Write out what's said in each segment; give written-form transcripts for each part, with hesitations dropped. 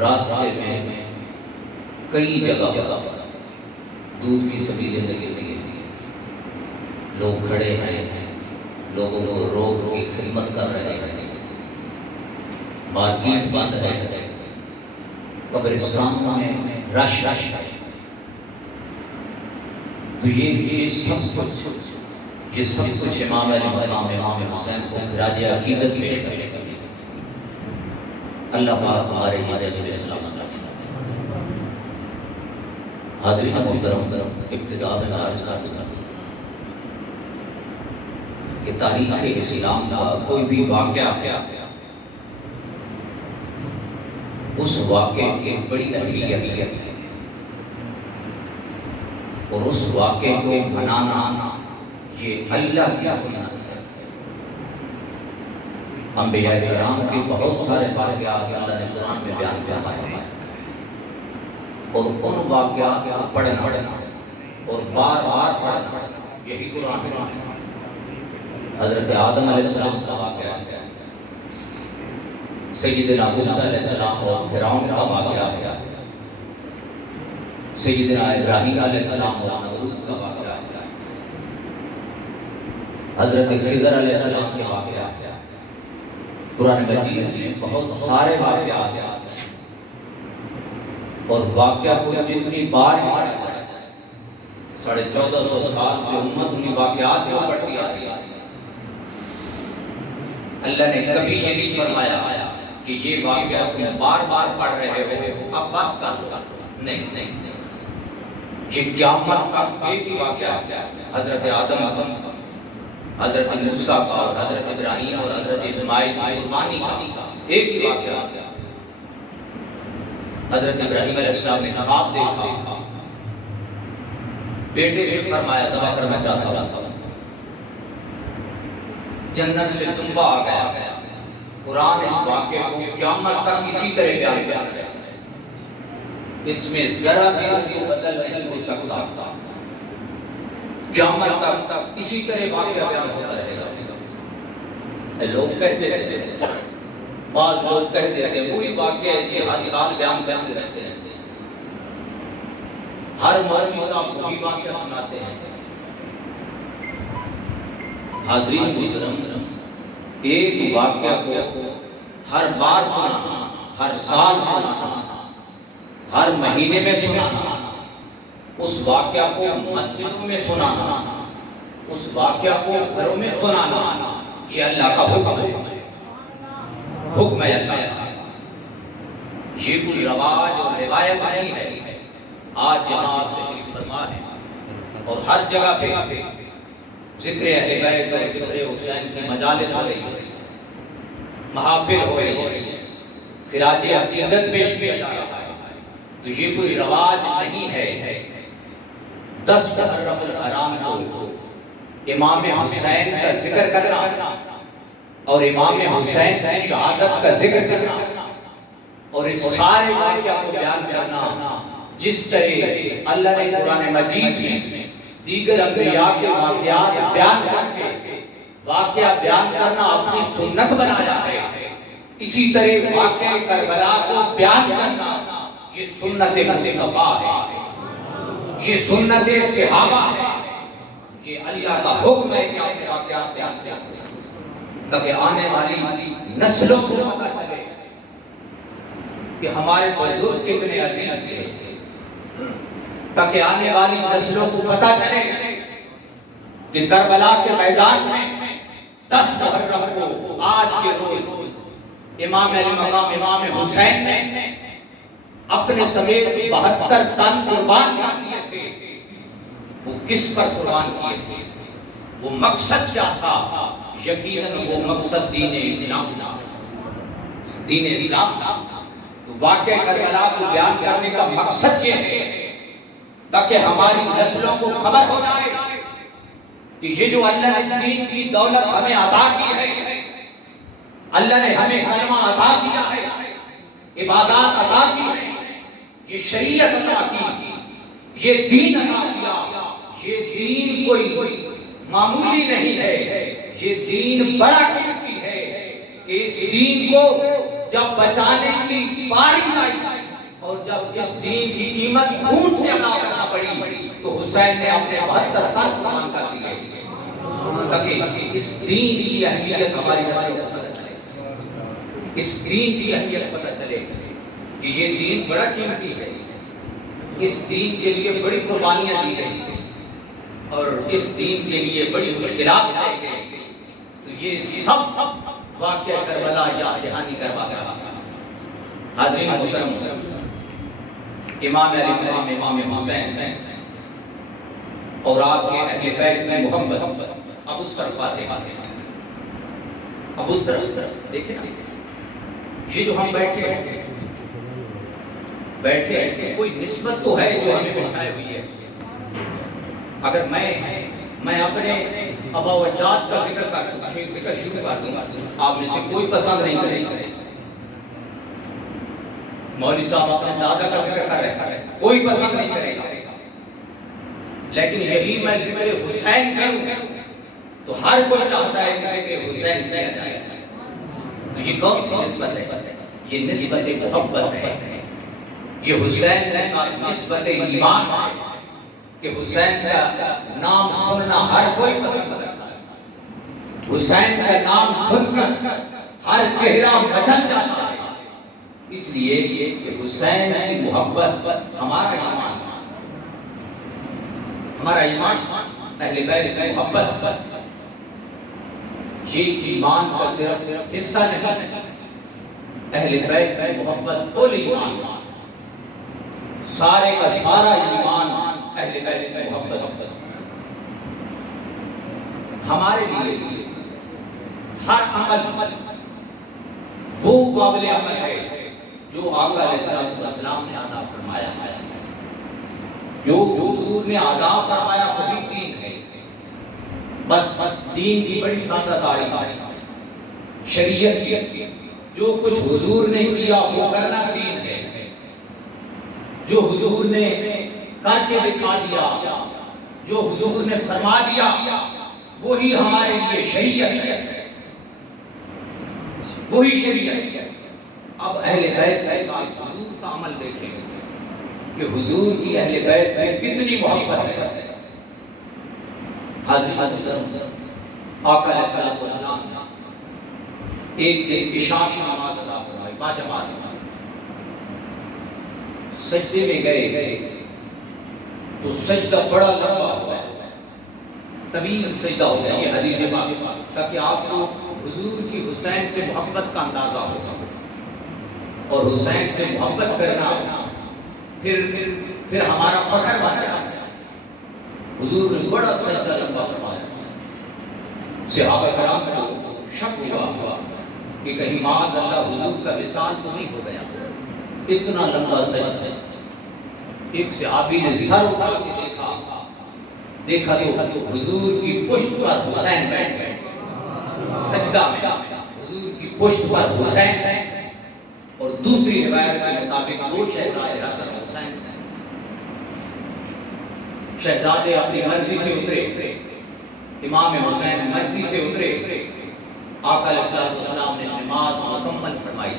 راستے میں کئی جگہ دودھ کی سبزی لگی ہوئی ہے، لوگ کھڑے ہیں، لوگوں کو روک کے خدمت کر رہے ہیں، مارکیٹ بند ہے، قبرستان میں رش تو یہ سب کچھ امام علی مقام امام حسین کو خراج عقیدت پیش کرے۔ اللہ پاک ہمارے یہ جذبے سلامت رکھے۔ حاضرین محترم، ابتدا میں عرض کرتا ہوں کہ تاریخ اسلام کا کوئی بھی واقعہ اس واقعے کی بڑی اہمیت ہے، اور اس واقعے کو منانا یہ اللہ کی سنت ہے۔ انبیاء کرام کے بہت سارے واقعات اللہ نے قرآن میں بیان فرمائے ہیں، اور ان واقعات کو پڑھنا اور بار بار پڑھنا یہی قرآن ہے۔ حضرت آدم علیہ السلام کا واقعہ ہے، سیدنا موسیٰ علیہ السلام اور فرعون کا واقعہ ہے، سیدنا ابراہیم علیہ السلام اور نمرود کا واقعہ ہے، حضرت خضر علیہ السلام کے واقعہ ہے۔ قرآن مجید میں بہت سارے واقعات ہیں، اور واقعہ کو جتنی بار 1450 سال سے امت انہی واقعات کو پڑھتی آتی ہے۔ اللہ نے کبھی یہ نہیں فرمایا کہ یہ واقعہ تم بار بار پڑھ رہے ہو اب بس کر دو، نہیں، یہ قیامت تک ایک ہی واقعہ ہے۔ حضرت آدم، حضرت موسیٰ کا، حضرت ابراہیم اور حضرت اسماعیل کی قربانی کا ایک ہی واقعہ ہے۔ حضرت ابراہیم علیہ السلام نے خواب دیکھا، بیٹے سے فرمایا ذبح کرنا چاہتا ہوں، جنت سے تنبا آ گیا۔ قرآن اس واقعے کو قیامت تک اسی طرح بیان کرتا ہے، اس میں ذرا بھی بدل نہیں ہو سکتا، قیامت تک اسی طرح واقعہ بیان ہوتا رہے گا۔ لوگ کہتے رہتے ہیں، بعض لوگ کہتے رہتے ہیں وہی واقعہ ہے کہ ہر سال بیان کرتے رہتے ہیں، ہر مولوی صاحب وہی واقعہ سناتے ہیں۔ حاضرین محترم، ایک واقعہ کو ہر بار سنا، ہر سال سنا، ہر مہینے میں سنا، اس واقعہ کو مسجدوں میں سنانا، اس واقعہ کو گھروں میں سنانا، یہ اللہ کا حکم ہے، حکم ہے اللہ کا۔ یہ کوئی رواج اور روایت نہیں ہے۔ آج جناب تشریف فرما ہے اور ہر جگہ پہ ذکر اہل بیت اور ذکر حسین کی مجالس ہو رہی ہے، محافل ہو رہی ہے، خراج عقیدت پیش آ رہا ہے، تو یہ کوئی رواج نہیں ہے۔ 10 محرم الحرام کو امام حسین کا ذکر کرنا اور امام حسین کی شہادت کا ذکر کرنا اور اس سارے واقعہ کو بیان کرنا، جس طرح اللہ نے قرآن مجید میں دیگر انبیاء کے واقعات بیان کرتے واقعہ بیان کرنا اپنی سنت بنایا ہے، اسی طرح واقعہ کربلا کو بیان کرنا یہ سنت مصطفیٰ ہے، یہ سنت صحابہ ہے، یہ اللہ کا حکم ہے کہ آپ واقعات بیان کریں تاکہ آنے والی نسلوں کو پتہ چلے کہ ہمارے بزرگ کتنے عظیم تھے، تاکہ آنے والی نسلوں کو پتہ چلے کہ کربلا کے میدان میں 10 محرم کو آج کے روز امام علی مقام امام حسین نے اپنے سمیت 72 تن قربان کیے تھے۔ وہ کس پر قربان کیے تھے؟ وہ مقصد کیا تھا؟ یقیناً وہ مقصد دین اسلام تھا، دین اسلام تھا۔ تو واقعہ کربلا کو بیان کرنے کا مقصد یہ ہے تاکہ ہماری نسلوں کو خبر ہو جائے کہ یہ جو اللہ نے دین کی دولت ہمیں عطا کی ہے، اللہ نے ہمیں کلمہ عطا کیا ہے، عبادات عطا کی ہے، یہ شریعت عطا کی، یہ دین عطا کیا، یہ دین کوئی معمولی نہیں ہے، یہ دین بڑا قیمتی ہے کہ اس دین کو جب بچانے کی باری آئی اور جب اس دین کی قیمت خون سے ادا کرنا پڑی تو حسین نے اپنے 72 سال قربان کر دیے تاکہ اس دین کی اہمیت ہماری نسلوں کو پتہ چلے، اس دین کی اہمیت پتہ چلے کہ یہ دین بڑا قیمتی ہے، اس دین کے لیے بڑی قربانیاں دی گئی اور اس دین کے لیے بڑی مشکلات سے گئے، تو یہ سب واقعہ کربلا یا دہانی کروا رہا۔ حاضرین محترم، امام علی مقام امام حسین اور آپ کے اہل بیت کی محبت اب اس طرف آتے ہیں، اب اس طرف دیکھیں نا، یہ جو ہم بیٹھے ہیں کوئی نسبت تو ہے جو ہمیں اٹھائے ہوئی ہے۔ اگر میں اپنے آبا و اجداد کا ذکر شروع کر دوں آپ میں سے کوئی پسند نہیں کرے گا۔ مولوی صاحب اپنے دادا کا ذکر کر رہے ہیں، کوئی پسند نہیں کرے گا، لیکن یہی میں ذکر حسین کروں تو ہر کوئی چاہتا ہے کہ ذکر حسین کیا جائے۔ تو یہ کون سی نسبت ہے؟ یہ نسبت محبت ہے، یہ حسین کے ساتھ نسبت ایمان ہے کہ حسین کا نام سننا ہر کوئی پسند کرتا ہے، حسین کا نام سن کر ہر چہرہ بچن جاتا ہے، اس لیے کہ حسین کی محبت ہمارا ایمان اہل بیت کی محبت یہ ایمان کا صرف حصہ نہیں، اہل بیت کی محبت کل ایمان، سارے کا سارا ایمان اہل بیت کی محبت ہمارے لیے ہر عمل وہ قابل عمل ہے جو آقا علیہ السلام نے ادا فرمایا، جو حضور نے ادا فرمایا وہی دین ہے۔ بس دین کی بڑی سادہ تعریف، شریعت کی جو کچھ حضور نے کیا وہ کرنا دین ہے، جو حضور نے کر کے دکھا دیا، جو حضور نے فرما دیا وہی ہمارے لیے شریعت ہے، وہی شریعت ہے۔ اب اہل بیت کے ساتھ حضور کا عمل دیکھیں کہ حضور کی اہل بیت سے کتنی محبت ہے۔ حاضرین آقا علیہ السلام ایک دن عشاء کی نماز ادا فرمائی باجماعت، سجدے میں گئے تو سجدہ بڑا لمبا ہوا، طویل سجدہ ہو گیا، یہ حدیث پاک، تاکہ آپ کو حضور کی حسین سے محبت کا اندازہ ہوگا، اور حسین سے محبت کرنا پھر ہمارا فخر بنا۔ حضور نے بڑا سجدہ لمبا فرمایا، صحابہ کرام کو شک ہوا کہ کہیں معاذ اللہ حضور کا وصال تو نہیں ہو گیا، اتنا لمبا سجدہ۔ ایک صحابی نے سر اٹھا کے دیکھا تو حضور کی پشت پر حسین بیٹھ گئے، سجدہ میں حضور کی پشت پر حسین، اور دوسری روایت کے مطابق دو شہزادے حسن اور حسین، شہزادے اپنی مرضی سے اترے، امام حسین مرضی سے اترے، آقا علیہ السلام نے نماز مکمل فرمائی،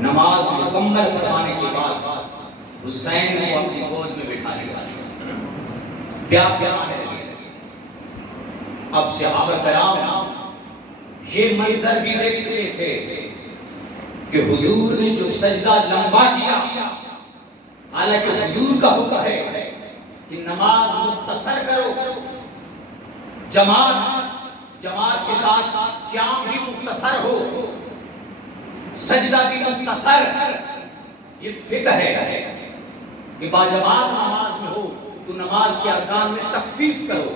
نماز مکمل فرمانے کے بعد حسین کو اپنی گود میں بٹھا لیا، پیار ہے۔ اب صحابہ کرام یہ منظر بھی دیکھ رہے تھے کہ حضور نے جو سجدہ لمبا کیا، حالانکہ حضور کا حکم ہے کہ نماز مختصر کرو، جماعت کے ساتھ قیام بھی مختصر ہو، سجدہ بھی مختصر، یہ فقہ ہے کہ باجماعت نماز میں ہو تو نماز کے ارکان میں تخفیف کرو،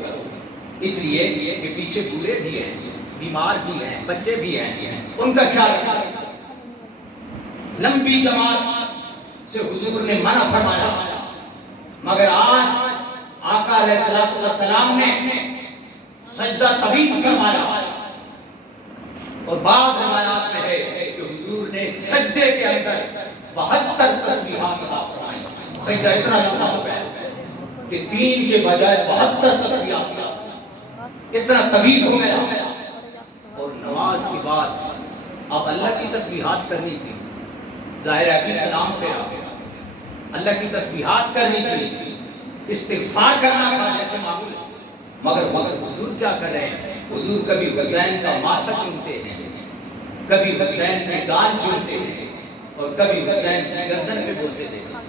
اس لیے کہ پیچھے بوڑھے بھی ہیں، بیمار بھی ہیں، بچے بھی ہیں، ان کا خیال رکھو۔ لمبی جماعت سے حضور نے منع فرمایا، مگر آج آقا علیہ السلام نے سجدہ طویل فرمایا، اور بعض روایات میں ہے کہ حضور نے سجدے کے اندر 72 تسبیحات ادا فرمائی، سجدہ اتنا لمبا ہو گیا کہ 3 کے بجائے 72 تسبیحات، اتنا طویل ہو گیا۔ اور نماز کے بعد اب اللہ کی تسبیحات کرنی تھی، ظاہر ہے ابھی سلام پہ اللہ کی تسبیحات کرنی تھی، استغفار کرنا تھا جیسے معمول ہے، مگر حضور کیا کر رہے ہیں؟ حضور کبھی حسین کا ماتھا چومتے ہیں، کبھی حسین کے گال چومتے ہیں، اور کبھی حسین کی گردن پہ بوسے دیتے ہیں۔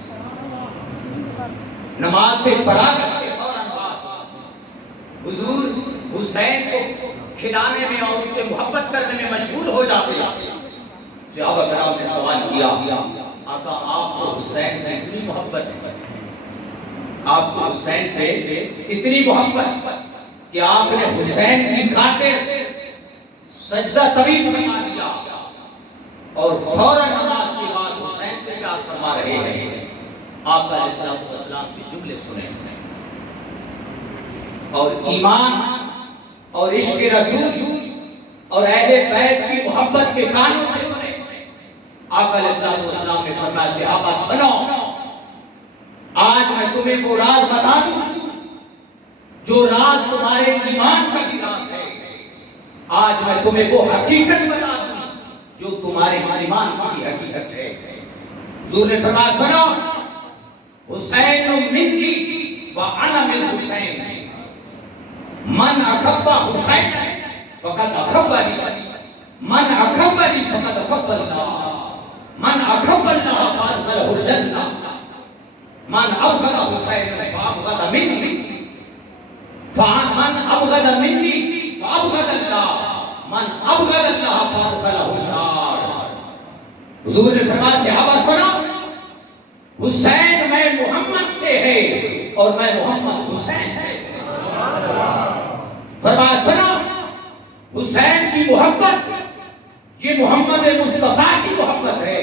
نماز سے فراغت کے فوراً بعد حضور حسین کو کھلانے میں اور اس سے محبت کرنے میں مشغول ہو جاتے ہیں۔ صحابہ کرام نے سوال کیا، آقا آپ کو حسین سے اتنی محبت ہے، آپ کو حسین سے اتنی محبت کہ آپ نے حسین کی خاطر سجدہ طویل فرما دیا، اور فوراً نماز کے بعد حسین سے پیار فرما رہے ہیں۔ آپ علیہ السلام کے جملے سنیں اور ایمان اور عشق رسول اور اہل بیت کی محبت کے کانوں سے سنیں۔ آپ علیہ السلام نے فرمایا صحابہ سنو، آج میں تمہیں وہ راز بتا دوں جو راز تمہارے ایمان کا راز ہے، آج میں تمہیں وہ حقیقت بتا دوں جو تمہارے ایمان کی حقیقت ہے۔ حضور نے فرمایا سنو، حسین منی وانا من حسین، من احب حسین فقد احبنی، من احبنی فقد احب اللہ، من احب اللہ فادخلہ الجنہ، من ابغض حسین فابغض منی، من ابغض منی فابغض اللہ، من ابغض اللہ فادخلہ النار۔ حضور نے فرمایا صحابہ سنو، حسین میں محمد سے ہے اور میں محمد حسین سے۔ فرمایا سنو، حسین کی محبت یہ محمد مصطفیٰ کی محبت ہے،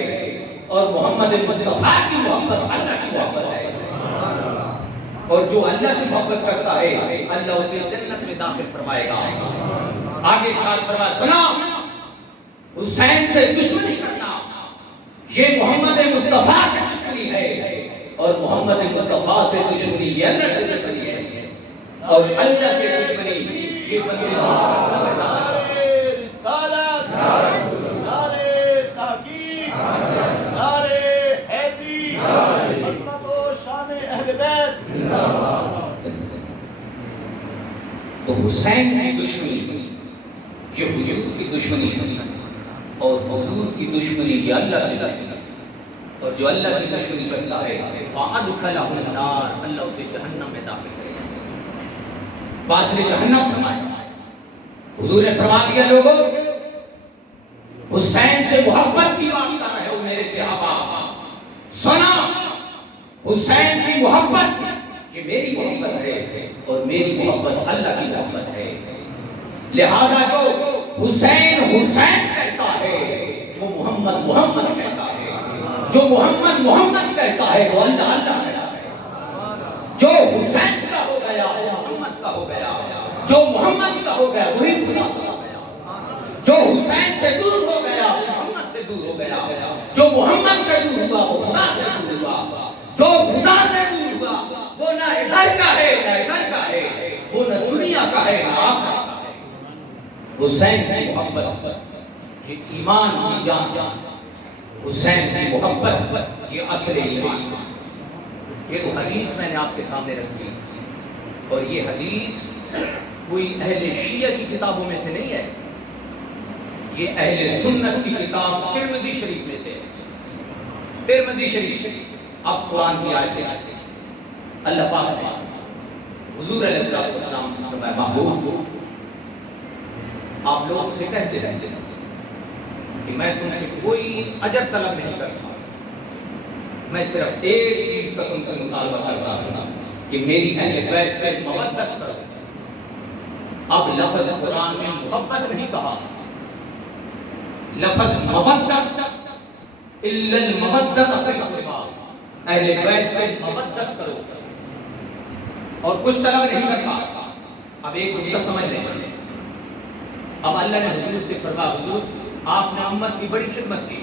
اور محمد مصطفیٰ کی محبت اللہ کی محبت ہے، اور جو اللہ سے محبت کرتا ہے اللہ اسے جنت میں داخل فرمائے گا۔ آگے ارشاد فرمایا سنو، حسین سے دشمنی کرنا یہ محمد مصطفیٰ کی دشمنی ہے، اور محمد مصطفیٰ سے دشمنی یہ اللہ سے دشمنی ہے، اور اللہ سے دشمنی یہ بندے رسالت، نعرے تحقیق، نعرے حیدری، عظمت و شان اہل بیت۔ تو حسین کی دشمنی یہ حضور کی دشمنی، اور حضور کی دشمنی یہ اللہ سے دشمنی، اور جو اللہ سے دشمنی کرتا ہے فَأَدْخَلَهُ النَّارَ، اللہ اسے جہنم میں داخل کرے گا۔ باصر جہنم فرمایا، حضور نے فرما دیا لوگوں حسین سے محبت کی بات کر رہے ہو میرے صحابہ، سنا حسین کی محبت یہ میری محبت ہے، اور میری محبت اللہ کی محبت ہے، لہذا جو حسین حسین کہتا ہے وہ محمد محمد کہتا ہے، جو محمد محمد کہتا ہے وہ اللہ اللہ کہتا ہے، جو حسین کا ہو گیا وہ محمد کا ہو گیا، جو محمد کا ہو گیا وہی خدا کا ہو گیا، جو حسین سے دور ہو گیا وہ محمد سے دور ہو گیا، جو محمد سے دور ہوا وہ خدا سے دور ہوا، جو خدا سے دور ہوا وہ نہ ادھر کا ہے نہ ادھر کا ہے، وہ نہ دنیا کا ہے نہ آخرت کا ہے۔ حسین کی محبت یہ ایمان کی جان، حسین کی محبت یہ اصل ایمان۔ یہ تو حدیث میں نے آپ کے سامنے رکھی، اور یہ حدیث کوئی اہل شیعہ کی کتابوں میں سے نہیں ہے، یہ اہل سنت کی کتاب ترمذی شریف میں سے ہے، ترمذی شریف۔ اب قرآن کی آیت دیکھیں، اللہ پاک نے حضور علیہ السلام سے فرمایا محبوب آپ لوگوں سے کہتے رہتے ہیں کہ میں تم سے کوئی اجر طلب نہیں کرتا، میں صرف ایک چیز کا تم سے مطالبہ کرتا ہوں کہ میری اہل بیت سے مودت کرو۔ اب لفظ قرآن میں محبت نہیں کہا، لفظ مودت، الا المودت فی القربى، اہل بیت سے مودت کرو، اور کچھ طلب نہیں کرتا۔ اب ایک نکتہ سمجھ لیں، اب اللہ نے حضور سے فرمایا حضور آپ نے امت کی بڑی خدمت کی،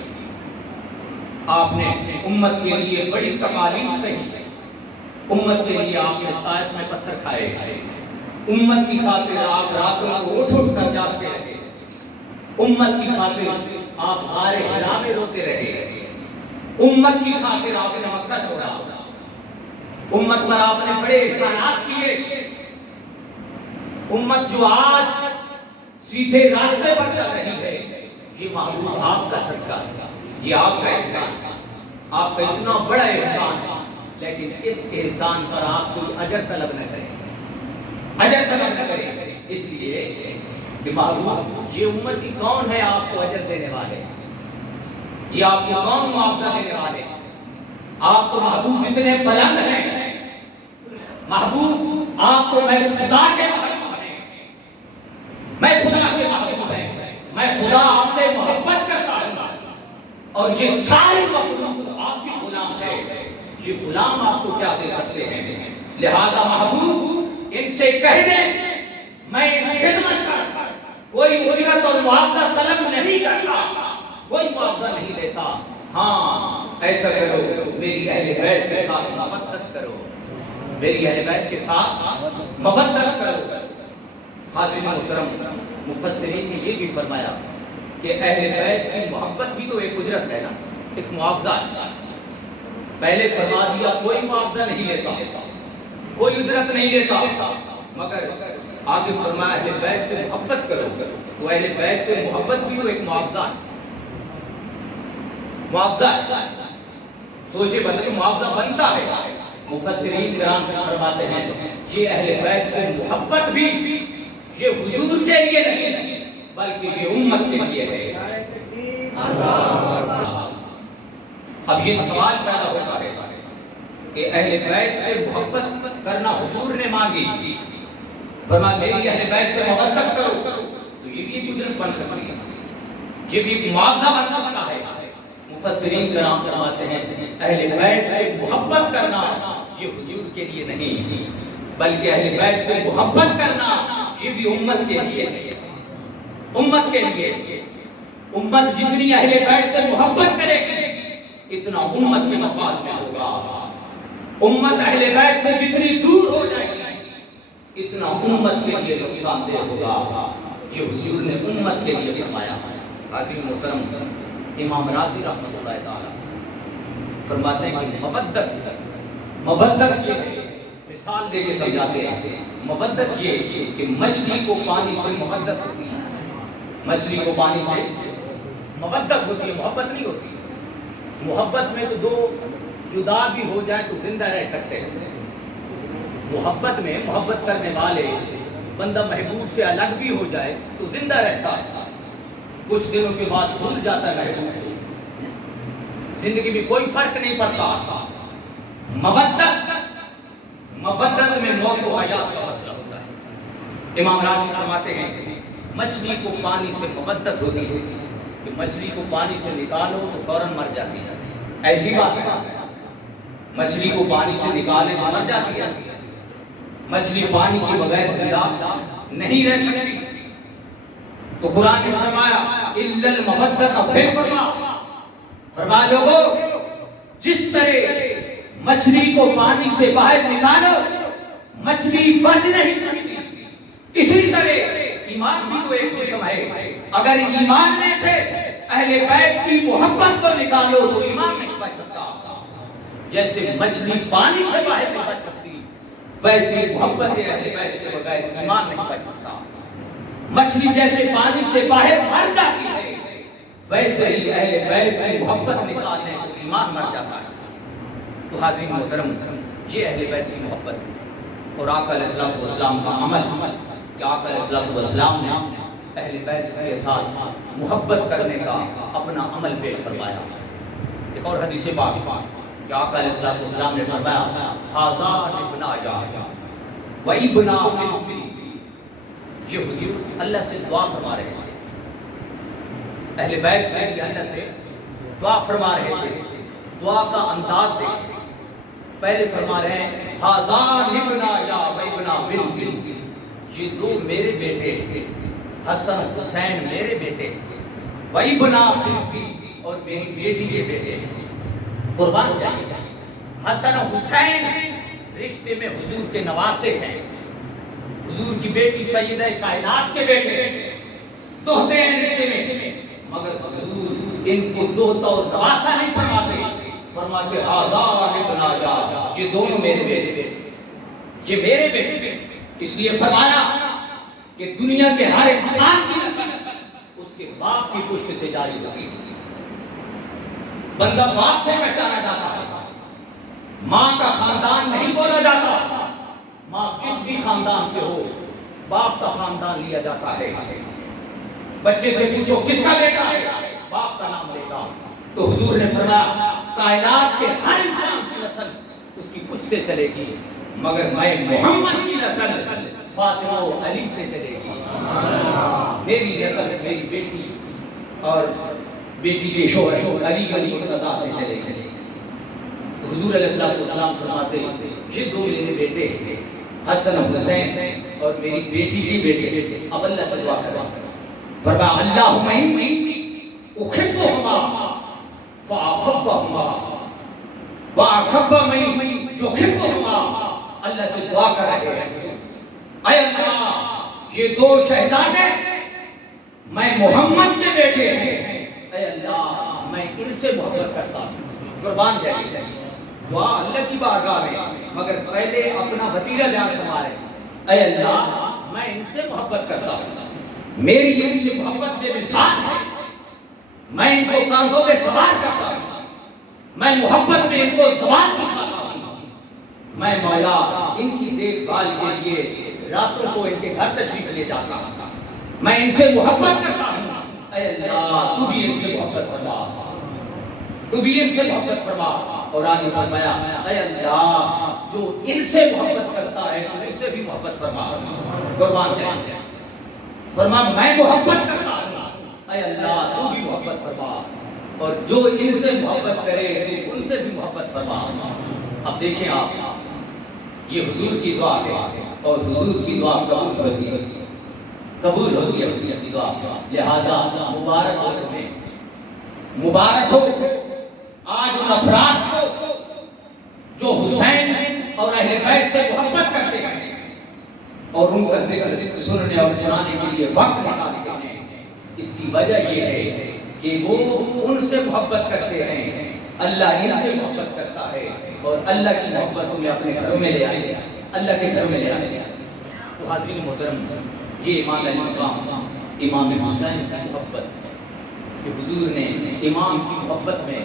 آپ نے امت کے لیے بڑی تکالیف سہی، امت کے لیے آپ نے طائف میں پتھر کھائے، امت کی خاطر آپ راتوں کو اٹھ اٹھ کر جاگتے رہے، امت کی خاطر آپ غار حرا میں روتے رہے، امت کی خاطر آپ نے مکہ چھوڑا، امت پر آپ نے بڑے احسانات کیے، امت جو آج سیدھے راستے پر چل رہی ہے، یہ محبوب آپ کا صدقہ ہے، یہ آپ کا احسان، آپ کا اتنا بڑا احسان، لیکن اس احسان پر آپ کوئی اجر طلب نہ کریں، اجر طلب نہ کریں، اس لیے کہ محبوب یہ امتی کون ہے آپ کو اجر دینے والے، یہ آپ کو کون معاوضہ دینے والے؟ آپ تو محبوب اتنے بلند ہیں، محبوب آپ کو میں خدا کے محبوب ہیں، میں خدا کے محبوب ہیں، میں خدا آپ سے محبت کرتا ہوں، اور یہ سارے مخلوق آپ کی غلام ہے، یہ غلام آپ کو کیا دے سکتے ہیں؟ لہذا محبوب ان سے کہہ دیں میں اس خدمت کا کوئی اجرت اور معاوضہ طلب نہیں کرتا، کوئی معاوضہ نہیں لیتا، ہاں ایسا کرو میری اہل بیت کے ساتھ محبت کرو، میری اہل بیت کے ساتھ محبت کرو۔ حاضرین محترم، مفسرین نے یہ بھی فرمایا کہ اہل بیت کی محبت بھی تو ایک اجرت ہے نا، ایک معاوضہ ہے۔ پہلے فرما دیا کوئی معاوضہ نہیں لیتا، کوئی اجرت نہیں لیتا، مگر آگے فرمایا اہل بیت سے محبت کرو، تو اہل بیت سے محبت بھی تو ایک معاوضہ ہے، معاوضہ ہے۔ سوچے بندے معاوضہ بنتا ہے۔ مفسرین کرام فرماتے ہیں یہ اہل بیت سے محبت بھی یہ حضور کے لیے نہیں بلکہ یہ امت کے لیے ہے۔ اب یہ سوال پیدا ہوتا ہے کہ اہل بیت سے محبت کرنا حضور نے مانگی، فرمایا میری اہل بیت سے محبت کرو، تو یہ بھی ایک اجرت بن سکتی ہے، یہ بھی ایک معاوضہ بن سکتا ہے۔ مفسرین کرام فرماتے ہیں اہل بیت سے محبت کرنا یہ حضور کے لیے نہیں بلکہ اہل بیت سے محبت کرنا یہ بھی امت کے لیے ہے، امت کے لیے۔ امت جتنی اہل بیت سے محبت کرے گی اتنا امت کے مفاد میں ہوگا، امت اہل بیت سے جتنی دور ہو جائے گی اتنا امت کے لیے نقصان دہ ہوگا، یہ حضور نے امت کے لیے فرمایا۔ حاضرین محترم، امام راضی رحمۃ اللہ تعالی فرماتے ہیں کہ مبدت یہ مثال دے کے سمجھاتے ہیں، مبدت یہ کہ مچھلی کو پانی سے محبت ہوتی ہے، مچھلی کو پانی سے محبت ہوتی ہے، محبت نہیں ہوتی۔ محبت میں تو دو جدا بھی ہو جائیں تو زندہ رہ سکتے ہیں، محبت میں محبت کرنے والے بندہ محبوب سے الگ بھی ہو جائے تو زندہ رہتا ہے، کچھ دنوں کے بعد بھول جاتا ہے محبوب، زندگی میں کوئی فرق نہیں پڑتا۔ مبدت میں موت و حیات کا مسئلہ ہوتا ہے۔ امام راضی فرماتے ہیں مچھلی کو پانی سے مبدت ہوتی ہے کہ مچھلی کو پانی سے نکالو تو فوراً مر جاتی ہے، ایسی بات ہے، مچھلی کو پانی سے نکالے تو مر جاتی ہے، مچھلی پانی کے بغیر زندہ نہیں رہ سکتی۔ تو قرآن نے فرمایا اِلَّا الْمَبَدَّةَ فِي الْمَاءِ، فرمایا لوگوں جس طرح مچھلی کو پانی سے باہر نکالو مچھلی بچ نہیں سکتی، اسی طرح ایمان بھی تو ایک جسم ہے، اگر ایمان میں سے اہل بیت کی محبت کو نکالو تو ایمان نہیں بچ سکتا۔ جیسے مچھلی پانی سے باہر نہیں بچ سکتی ویسے محبت اہل بیت کے بغیر ایمان نہیں بچ سکتا۔ مچھلی جیسے پانی سے باہر مر جاتی ہے ویسے ہی اہل بیت کی محبت نکالنے تو ایمان مر جاتا ہے۔ تو حاضرین محترم، یہ اہل بیت کی محبت اور آقا علیہ السلام کا عمل کہ آقا علیہ السلام نے اہل بیت کے ساتھ محبت کرنے کا اپنا عمل پیش فرمایا۔ ایک اور حدیث پاک کہ آقا علیہ السلام نے فرمایا ھذا ابنایا و ابنا بنتی، یہ حضور اللہ سے دعا فرما رہے تھے، اہل بیت میں اللہ سے دعا فرما رہے تھے، دعا کا انداز دیکھیں، پہلے فرما رہے ہیں ھذان ابنایا و ابنا بنتی، یہ دو میرے بیٹے تھے، حسن حسین میرے بیٹے و ابنا بنتی اور میری بیٹی کے بیٹے، قربان جائیں۔ حسن حسین رشتے میں حضور کے نواسے ہیں، حضور کی بیٹی سیدہ کائنات کے بیٹے دوہتے ہیں رشتے میں، مگر حضور ان کو دوہتا اور نواسا نہیں فرماتے، فرماتے آزاد ابن آزاد، یہ دونوں میرے بیٹے، یہ میرے بیٹے، اس لیے فرمایا کہ دنیا کے ہر انسان کی اس کے باپ کی پشت سے جاری ہوتی ہے۔ بندہ باپ سے پہچانا جاتا ہے، ماں کا خاندان نہیں بولا جاتا۔ ماں کس بھی خاندان سے ہو، باپ کا خاندان لیا جاتا ہے۔ بچے سے پوچھو کس کا بیٹا ہے، باپ کا نام لے گا۔ تو حضور نے فرمایا کائنات کے ہر انسان کی نسل اس کی پشت سے چلے گی، مگر میں محمد کی نسل فاطمہ و علی سے چلے گی۔ میری نسل میری بیٹی اور بیٹی کے شوہر علی مرتضیٰ سے چلے گی۔ حضور علیہ السلام فرماتے یہ دو میرے بیٹے ہیں، حسن و حسین اور میری بیٹی کے بیٹے۔ اب اللہ سے دعا کرو، فرمایا اللہم انی احبہما فاحبہما واحب من یحبہما۔ اللہ سے دعا کر رہے ہیں، اے اللہ یہ دو شہزادے میں محمد کے بیٹے ہیں، اے اللہ میں ان سے محبت کرتا ہوں۔ قربان جائے دعا اللہ کی بارگاہ میں، مگر پہلے اپنا بھتیجا بیان فرمائے، اے اللہ میں ان سے محبت کرتا ہوں، میری ان سے محبت بے مثال ہے، میں ان کو کاندھوں پہ سوار کرتا ہوں، میں محبت میں ان کو سوار کرتا ہوں، میں مولا ان کی دیکھ بھال کے لیے راتوں کو ان کے گھر تشریف لے جاتا ہوں، میں ان سے محبت کرتا ہوں، اے اللہ تو بھی ان سے محبت فرما، تو بھی ان سے محبت فرما۔ اور آگے فرمایا اے اللہ جو ان سے محبت کرتا ہے تو اس سے بھی محبت فرما۔ قربان جائے فرما میں محبت کرتا ہوں، اے اللہ تو بھی محبت فرما، اور جو ان سے محبت کرے تو ان سے بھی محبت فرما۔ اب دیکھیں آپ یہ حضور کی دعا ہے اور حضور کی دعا قبول ہوتی ہے، قبول ہوتی ہے حضور کی دعا، لہذا مبارک ہو تمہیں، مبارک ہو آج ان افراد کو جو حسین اور اہل بیت سے محبت کرتے ہیں اور ان کا ذکر سننے اور سنانے کے لیے وقت نکالتے ہیں۔ اس کی وجہ یہ ہے کہ وہ ان سے محبت کرتے ہیں، اللہ ان سے محبت کرتا ہے، اور اللہ کی محبت تمہیں اپنے گھروں میں لے آئے، اللہ کے گھروں میں لے آئے۔ تو حاضرین محترم یہ امام علی مقام امام حسین کی محبت کہ حضور نے امام کی محبت میں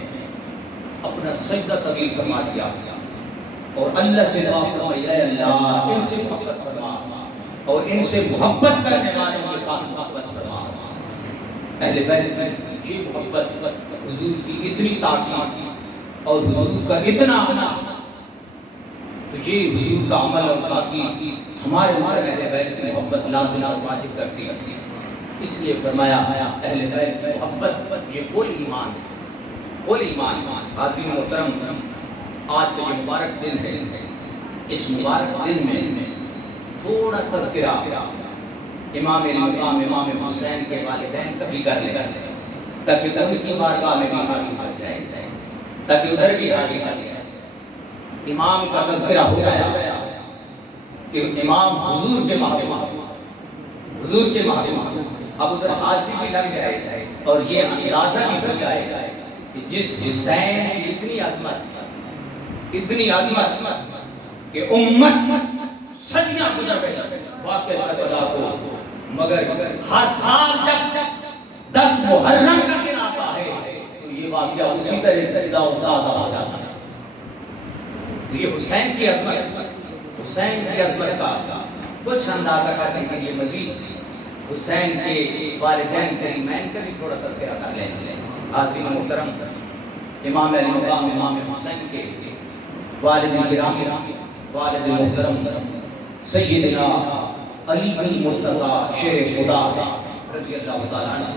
اپنا سجدہ طویل فرما دیا اور اللہ سے دعا فرمائی اے اللہ ان سے محبت فرما اور ان سے محبت کرنے والوں کے ساتھ محبت فرما۔ اہل بیت میں یہ محبت حضور کی اتنی تاکید اور حضور کا اتنا تو یہ حضور کا عمل اور تاکید ہمارے اہل بیت میں محبت لازم اور واجب کرتی ہے۔ اس لیے فرمایا اہل بیت محبت یہ کل ایمان ہے، کل ایمان۔ حاضرین محترم آج کا یہ مبارک دن ہے، اس مبارک دن میں تھوڑا تذکرہ امام علی مقام امام حسین کے والدین کا بھی کر لیں تاکہ ان کی بارگاہ میں بھی حاضر ہو جائے، تاکہ ادھر بھی حاضر ہو جائے۔ امام کا تذکرہ ہو گیا کہ امام حضور کے محبوب، حضور کے محبوب، اب ادھر حاضری بھی لگ جائے اور یہ اندازہ بھی ہو جائے کہ جس حسین کی اتنی عظمت کہ امت صدیاں گزر گئی واقعہ کربلا کو، مگر ہر سال جب 10 محرم کا دن آتا ہے تو یہ واقعہ اسی طرح زندہ و تازہ ہو جاتا ہے۔ تو یہ حسین کی عظمت کا کچھ اندازہ کرنے کے لیے مزید حسین کے والدین کریمین کا بھی تھوڑا تذکرہ کر لیں۔ حاضرین محترم امام علی مقام امام حسین کے والد گرامی والد محترم سیدنا علی بن مرتضیٰ شیر خدا رضی اللہ تعالیٰ عنہ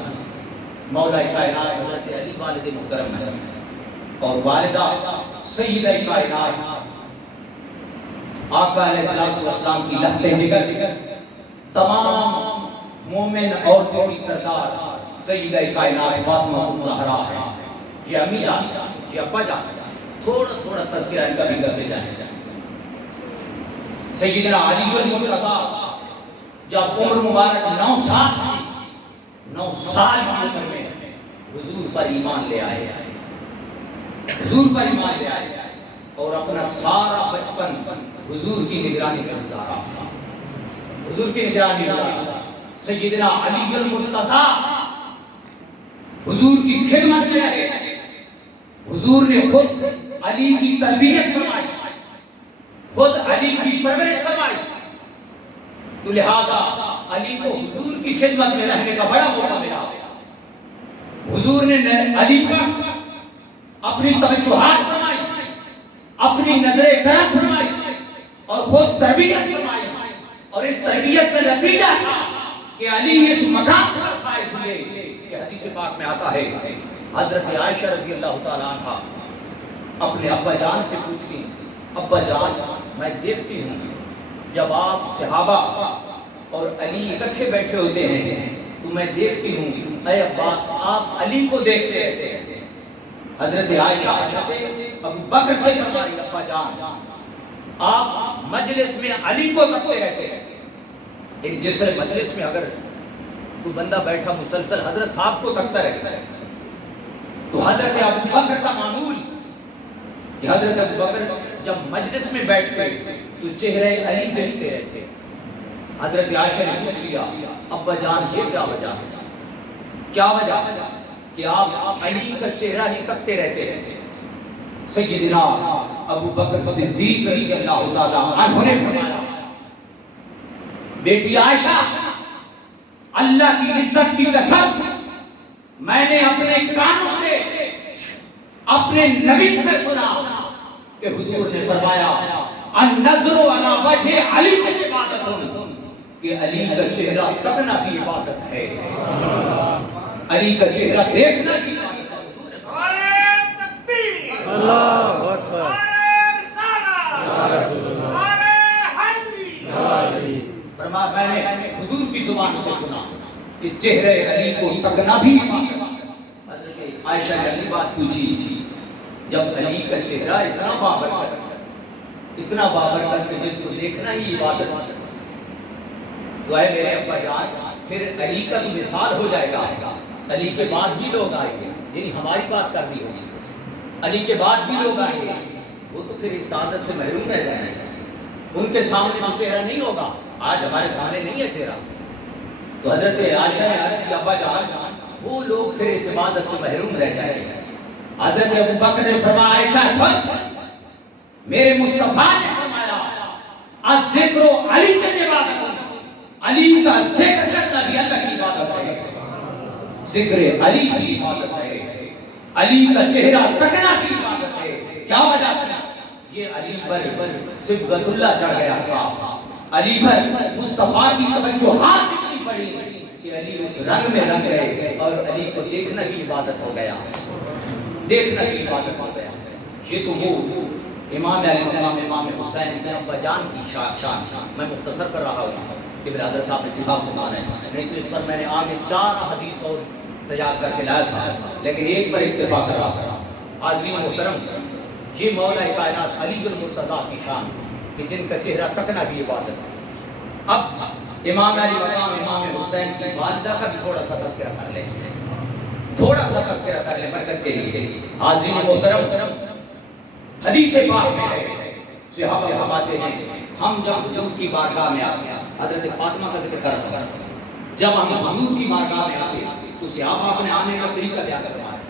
مولا کائنات حضرت علی والد محترم ہے، اور والدہ سیدہ کائنات آقا علیہ السلام کی لخت جگر تمام مومن عورتوں کی سردار سیدہ کائنات فاطمہ الزہرا ہے۔ یہ امی جان، یہ ابا جان، تھوڑا تھوڑا تذکرہ ان کا بھی کرتے جائیں۔ سیدنا علی المرتضیٰ جب عمر مبارک 9 سال کی عمر میں حضور پر ایمان لے آئے، حضور پر ایمان لے آئے اور اپنا سارا بچپن حضور کی نگرانی میں گزارا، حضور کی نگرانی میں گزارا۔ سیدنا علی المرتضیٰ حضور کی خدمت میں رہے، حضور نے خود علی کی تربیت فرمائی، خود علی کی پرورش فرمائی، تو لہذا علی کو حضور کی خدمت میں رہنے کا بڑا موقع ملا۔ حضور نے علی پر اپنی توجہات فرمائی، اپنی نظر کرم فرمائی اور خود تربیت فرمائی، اور اس تربیت کا نتیجہ تھا کہ علی اس مقام پر فائز ہوئے کہ حدیث پاک میں آتا ہے، حضرت عائشہ رضی اللہ تعالیٰ عنہ اپنے ابا جان سے پوچھتی، ابا جان میں دیکھتی ہوں جب آپ صحابہ اور علی اکٹھے بیٹھے ہوتے ہیں تو میں دیکھتی ہوں اے ابا آپ علی کو دیکھتے رہتے ہیں۔ حضرت عائشہ ابو بکر سے فرمائی، ابا جان آپ مجلس میں علی کو تکتے رہتے ہیں۔ ایک جسر مجلس میں اگر کوئی بندہ بیٹھا مسلسل حضرت صاحب کو تکتا رہتا ہے تو حضرت ابو بکر کا معمول کہ حضرت ابو بکر جب مجلس میں بیٹھتے تو چہرے علی دیکھتے رہتے۔ حضرت عائشہ نے پوچھ لیا، ابا جان یہ کیا وجہ ہے، کیا وجہ کہ آپ علی کا چہرہ ہی تکتے رہتے ہیں؟ سیدنا ابو بکر صدیق رضی اللہ تعالیٰ عنہ نے فرمایا، بیٹی عائشہ اللہ کی عزت کی قسم میں نے اپنے کانوں سے اپنے نبی سے سنا کہ حضور نے فرمایا النظر علی وجہ علی کی عبادت، کہ علی کا چہرہ تکنا بھی عبادت ہے، علی کا چہرہ دیکھنا بھی عبادت ہے۔ اللہ اکبر، میں نے حضور کی زبان سے سنا کہ چہرے علی کو تکنا بھی عبادت ہے۔ حضرت عائشہ نے علی بات پوچھی، جب علی کا چہرہ اتنا بابرکت کہ جس کو دیکھنا ہی عبادت ہے تو اے میرے ابا جان پھر علی کا تو مثال ہو جائے گا، علی کے بعد بھی لوگ آئیں گے، یعنی ہماری بات کر دی ہوگی، علی کے بعد بھی لوگ آئیں گے، وہ تو پھر اس سعادت سے محروم رہ جائیں گے، ان کے سامنے تو چہرہ نہیں ہوگا، آج ہمارے سامنے نہیں ہے چہرہ۔ تو حضرت عائشہ نے عرض کیا، ابا جان وہ لوگ پھر اس عبادت سے محروم رہ جائیں گے۔ حضرت ابو بکر نے فرمایا، عائشہ سن، میرے مصطفیٰ نے فرمایا الذکر علی کی عبادت، علی کا ذکر کرنا بھی اللہ کی عبادت ہے، ذکر علی کی عبادت ہے، علی کا چہرہ تکنا کی عبادت ہے۔ کیا وجہ ہے؟ یہ علی پر صبغت اللہ چڑھ گیا تھا، علی پر مصطفیٰ کی توجہات اتنی پڑی کہ علی اس رنگ میں رنگ گئے اور علی کو دیکھنا بھی عبادت ہو گیا، دیکھنا بھی عبادت ہو گیا۔ یہ تو وہ امام علی مقام امام حسین سے ابا جان کی شان میں مختصر کر رہا ہوں کہ برادر صاحب نے کتاب کو مانا ہے، نہیں تو اس پر میں نے آگے 4 حدیث اور تیار کر کے لایا تھا، لیکن ایک پر اکتفا کر رہا تھا۔ حاضرین محترم، یہ مولا کائنات علی المرتضیٰ کی شان کہ جن کا چہرہ تکنا بھی عبادت ہے۔ اب امام علی مقام امام حسین کی والدہ کا بھی تھوڑا سا تذکرہ کر لیں، تھوڑا سا تذکرہ کر لیں برکت کے لیے۔ حاضرین محترم، حدیث پاک میں ہے، صحابہ فرماتے ہیں ہم جب حضور کی بارگاہ میں آتے ہیں، حضرت فاطمہ کا ذکر کر رہا ہوں، جب ہم حضور کی بارگاہ میں آتے ہیں تو صحابہ اپنے آنے کا طریقہ بیان فرماتے ہیں۔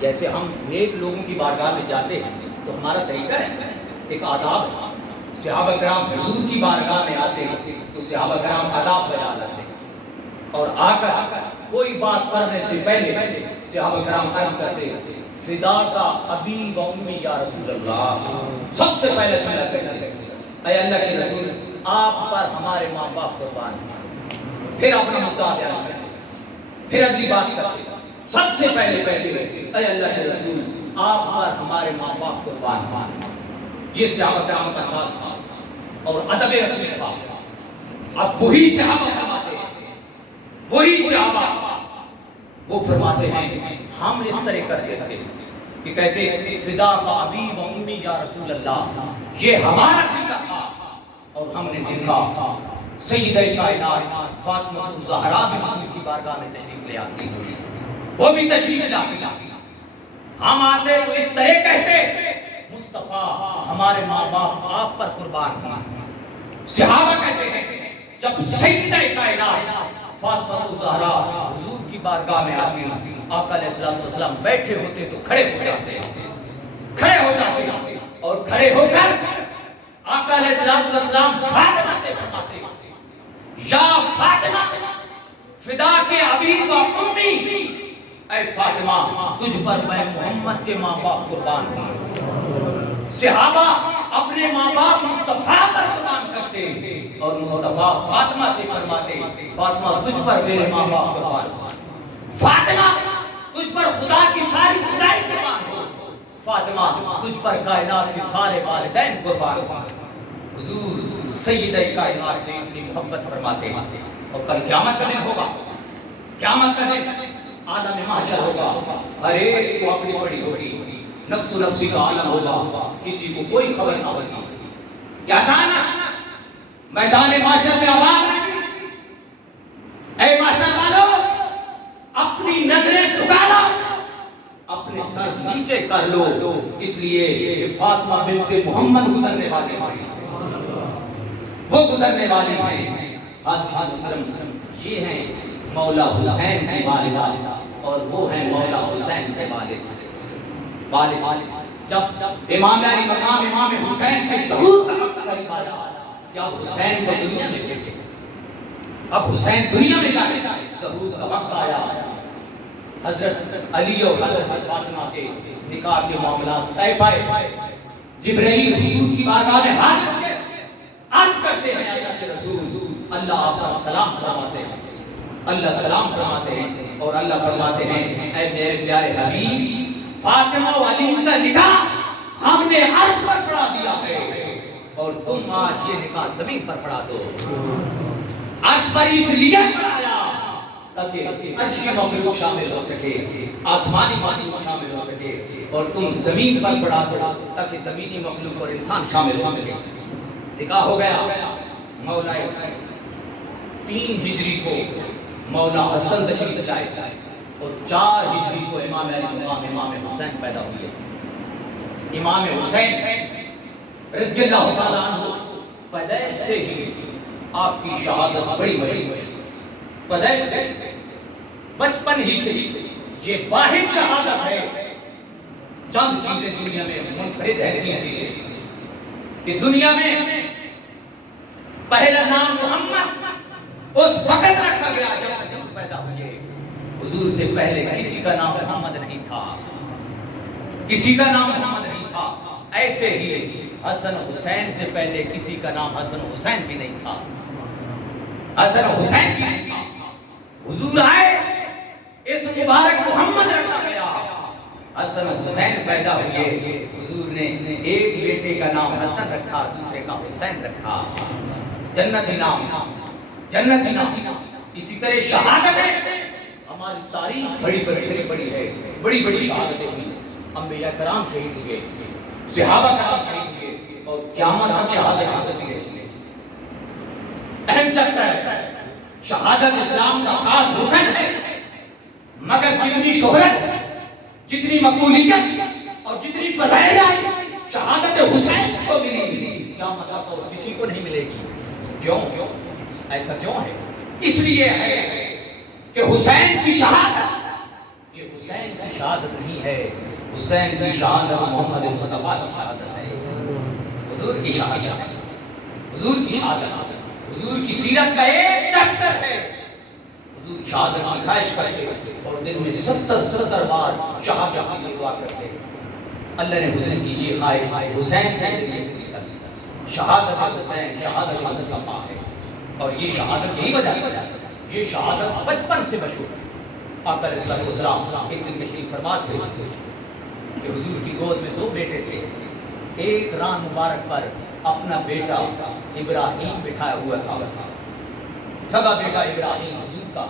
جیسے ہم نیک لوگوں کی بارگاہ میں جاتے ہیں تو ہمارا طریقہ ہے، ایک آداب ہے۔ صحابہ کرام حضور کی بارگاہ میں آتے ہیں تو صحابہ کرام آداب بیان کرتے ہیں، اور آ کر کوئی بات کرنے سے پہلے صحابہ کرام عرض کرتے ہیں فدا کا ابی و امی یا رسول اللہ، سب سے پہلے کہتے ہیں اے اللہ کے رسول آپ پر ہمارے ماں باپ قربان ہیں، پھر اپنا مدعا بیان کرتے ہیں، پھر اگلی بات کرتے ہیں، سب سے پہلے کہتے ہیں اے اللہ کے رسول آپ پر ہمارے ماں باپ قربان ہیں۔ یہ صحابہ کرام کا انداز تھا اور ادب رسول تھا۔ اب وہی صحابہ فرماتے ہیں، وہی صحابہ وہ فرماتے ہیں ہم اس طرح کرتے تھے کہ کہتے ہیں فدا کا ابی و امی یا رسول اللہ، یہ ہمارا طریقہ تھا، اور ہم نے دیکھا سیدہ کائنات فاطمہ الزہرا بھی حضور کی بارگاہ میں تشریف لے آتی ہوئی، وہ بھی تشریف لاتی، ہم آتے تو اس طرح کہتے مصطفیٰ ہمارے ماں باپ آپ پر قربان ہیں. صحابہ کہتے ہیں جب سیدہ کائنات فاطمہ زہرا حضور کی بارگاہ میں آتی، آقا علیہ السلام بیٹھے ہوتے تو کھڑے ہو جاتے، کھڑے ہو جاتے اور کھڑے ہو کر آقا علیہ السلام فاطمہ سے فرماتے یا فاطمہ فدا کے ابی و امی، اے فاطمہ تجھ پر میں محمد کے ماں باپ قربان کیے. صحابہ اپنے ماں باپ مصطفیٰ پر قربان کرتے اور مصطفیٰ فاطمہ سے فرماتے فاطمہ تجھ پر میرے ماں باپ قربان، فاطمہ تجھ پر خدا کی ساری خدائی قربان ہو، فاطمہ تجھ پر کائنات کے سارے والدین قربان ہو. حضور سیدہ کائنات سے اتنی محبت فرماتے ہیں. اور کل قیامت کا دن ہوگا، قیامت کا دن عالم محشر ہوگا، ہر ایک کو اپنی بڑی ہوگی، نفس نفسی کا عالم ہوگا، کسی کو کوئی خبر نہ ہوگی. کیا اچانک میدان محشر میں آواز آئی اے محشر والو اپنی نظریں جھکا لو، اپنے سر نیچے کر لو، اس لیے کہ فاطمہ بنت محمد گزرنے والے ہیں، وہ گزرنے والی ہیں. یہ ہیں مولا حسین کی والدہ اور وہ ہیں مولا حسین کے والد. جب امام علی مقام امام حسین کے ظہور کا وقت قریب آیا کہ اب حسین کو دنیا میں دیکھے، اب حسین دنیا میں جانے ظہور کا وقت آیا. حضرت علی اور حضرت فاطمہ کے نکاح کے معاملات طے پائے. جبرائیل حضور کی بارگاہ میں حاضر عرض کرتے ہیں اللہ کے رسول اللہ آپ کا سلام فرماتے ہیں، اللہ سلام فرماتے ہیں اور اللہ فرماتے ہیں اے میرے پیارے حبیب فاطمہ و علی کا نکاح ہم نے عرش پر پڑھا دیا ہے اور تم آج یہ نکاح زمین پر پڑھا دو. عرش پر اس لیے پڑھایا تاکہ عرشی مخلوق شامل ہو سکے، آسمانی مخلوق شامل ہو سکے، اور تم زمین پر پڑھا دو تاکہ زمینی مخلوق اور انسان شامل ہو سکے. نکاح ہو گیا. مولا 3 ہجری کو مولا حسن تشریف لائے اور 4 ہجری کو امام علی مقام امام حسین پیدا ہوئے. امام حسین رضی اللہ تعالیٰ عنہ پیدائش سے ہی آپ کی شہادت بڑی مشہور، پیدائش سے بچپن ہی سے یہ واحد شہادت ہے. چند چیزیں دنیا میں منفرد ہے، 3 چیزیں کہ دنیا میں پہلا نام محمد اس وقت رکھا گیا جب حضور پیدا ہوئے. حضور سے پہلے کسی کا نام محمد نہیں تھا، کسی کا نام محمد نہیں تھا. ایسے ہی حسن حسین سے پہلے کسی کا نام حسن حسین بھی نہیں تھا، حسن حسین بھی نہیں تھا. حضور آئے اس مبارک محمد رکھا گیا، حسن حسین پیدا ہوئے. حضور نے ایک بیٹے کا نام حسن رکھا، دوسرے کا حسین رکھا. جنتی نام، جنتی نام. اسی طرح شہادت ہے. ہماری تاریخ بڑی ہے، بڑی شہادتیں ہوئی. انبیاء کرام شہید ہوئے، صحابہ کرام شہید ہوئے اور قیامت تک شہادت ہوئی. اہم چیپٹر ہے شہادت، اسلام کا خاص رکن ہے. مگر جتنی شہرت، جتنی مقبولیت اور جتنی فضائل شہادت حسین کو ملی، قیامت تک اور کسی کو نہیں ملے گی. کیوں؟ ایسا کیوں ہے؟ اس لیے ہے کہ حسین کی شہادت یہ حسین کی شہادت نہیں ہے، حسین کی شہادت محمد مصطفیٰ کی شہادت ہے. حضور کی شہادت، حضور کی شہادت، حضور کی سیرت کا ایک چیپٹر ہے. حضور شہادت کی خواہش کرتے اور دن میں 70 بار شہادت کی دعا کرتے. اللہ نے حضور کی یہ خواہش حسین سے شہادت حسین، شہادت مصطفیٰ ہے. اور یہ شہادت یہی وجہ ہے، یہ شہادت بچپن سے مشہور ہے. آقا علیہ السلام ایک دن تشریف فرما تھے کہ حضور کی گود میں 2 بیٹے تھے. ایک ران مبارک پر اپنا بیٹا ابراہیم بٹھایا ہوا تھا، سگا بیٹا ابراہیم حضور کا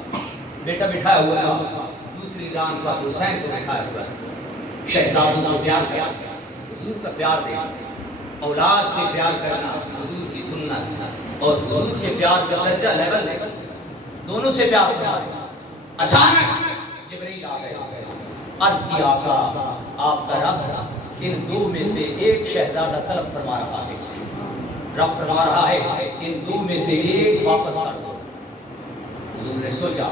بیٹا بٹھایا ہوا تھا. دوسری ران پر حسین کو بٹھایا ہوا تھا. شہزادوں سے پیار کیا، حضور کا پیار دیا. اولاد سے پیار کرنا حضور کی سنت اور حضور کے پیار کا درجہ لیول دونوں سے پیار کرنا. اچانک جبرائیل آ گئے، عرض کیا آقا آپ کا رب ان دو میں سے ایک شہزادہ طلب فرما رہا ہے، رب فرما رہا ہے ان دو میں سے ایک واپس کر دو۔ حضور نے سوچا،